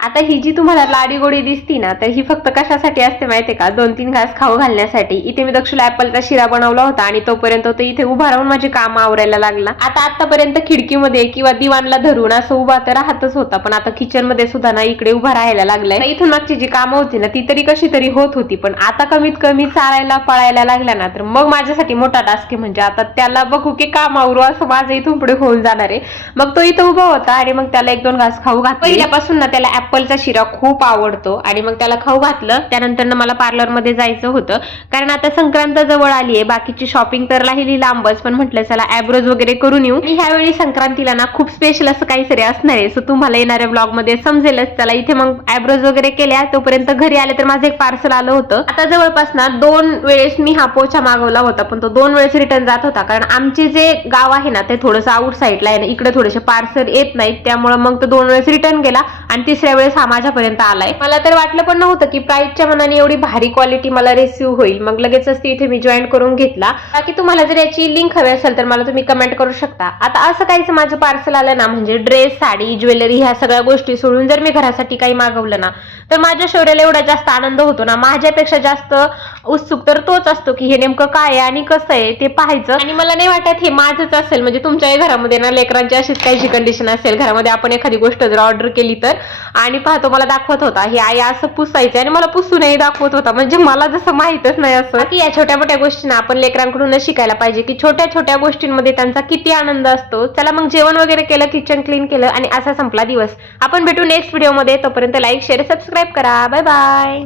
आता ही जी तुम्हाला लाडी गोडी दिसती ना, तर ही फक्त कशासाठी असते माहितीये का? 2-3 घास खाऊ घालण्यासाठी. इथे मी दक्षूला ऍपलचा शिरा बनवला होता आणि तोपर्यंत तो इथे उभा राहून माझे काम आवरायला लागला. आता आतापर्यंत खिडकीमध्ये किंवा दिवाणला धरून असं उभा तर राहतच होता, पण आता किचन मध्ये सुद्धा ना इकडे उभा राहायला लागलाय. इथून मागची जी कामं होती ना ती तरी कशी तरी होत होती, पण आता कमीत कमी चालायला पळायला लागला ना तर मग माझ्यासाठी मोठा टास्क आहे. म्हणजे आता त्याला बघू की काम आवरू असं माझं इथून पुढे होऊन जाणार आहे. मग तो इथं उभा होता आणि मग त्याला 1-2 घास खाऊ घातले. पहिल्यापासून ना त्याला ऍपलचा शिरा खूप आवडतो आणि मग त्याला खाऊ घातलं. त्यानंतर मला पार्लर मध्ये जायचं होतं, कारण आता संक्रांत जवळ आली आहे. बाकीची शॉपिंग तर राहिली लांबच, पण म्हटलं चला ॲब्रोज वगैरे करून येऊ. आणि ह्यावेळी संक्रांतीला ना खूप स्पेशल असं काहीतरी असणार आहे, सो तुम्हाला येणाऱ्या ब्लॉग मध्ये समजेलच. चला इथे मग ॲब्रोज वगैरे केल्या. तोपर्यंत घरी आले तर माझं एक पार्सल आलं होतं. आता जवळपास ना 2 वेळेस मी हा पोछा मागवला होता, पण तो 2 वेळेस रिटर्न जात होता, कारण आमचे जे गाव आहे ना ते थोडंसं आउट साईडला आहे ना, इकडे थोडेसे पार्सल येत नाहीत, त्यामुळे मग तो 2 वेळेस रिटर्न गेला आणि तिसऱ्या वेळेस हा माझ्यापर्यंत आलाय. मला तर वाटलं पण नव्हतं की प्राइसच्या मनाने एवढी भारी क्वालिटी मला रिसीव्ह होईल. मग लगेचच ती इथे मी जॉईन करून घेतला. बाकी तुम्हाला जर याची लिंक हवी असेल तर मला तुम्ही कमेंट करू शकता. आता असं काहीच माझं पार्सल आलं ना, म्हणजे ड्रेस, साडी, ज्वेलरी ह्या सगळ्या गोष्टी सोडून जर मी घरासाठी काही मागवलं ना, तर माझ्या शौर्याला एवढा जास्त आनंद होतो ना, माझ्यापेक्षा जास्त उत्सुक तर तोच असतो की हे नेमकं काय आहे आणि कसं आहे ते पाहायचं. आणि मला नाही वाटत हे माझंच असेल, म्हणजे तुमच्याही घरामध्ये ना लेकरांची अशीच काहीशी कंडिशन असेल घरामध्ये. आपण एखादी गोष्ट जर ऑर्डर केली तर, आणि पाहतो मला दाखवत होता ही आई असं पुसायचं आणि मला पुसूनही दाखवत होता, म्हणजे मला जसं माहितच नाही असं. की या छोट्या मोठ्या गोष्टींना आपण लेकरांकडून शिकायला पाहिजे की छोट्या छोट्या गोष्टींमध्ये त्यांचा किती आनंद असतो. चला मग जेवण वगैरे केलं, किचन क्लीन केलं आणि असा संपला दिवस. आपण भेटू नेक्स्ट व्हिडिओ मध्ये. तोपर्यंत लाईक, शेअर, सबस्क्राईब करा. Bye bye.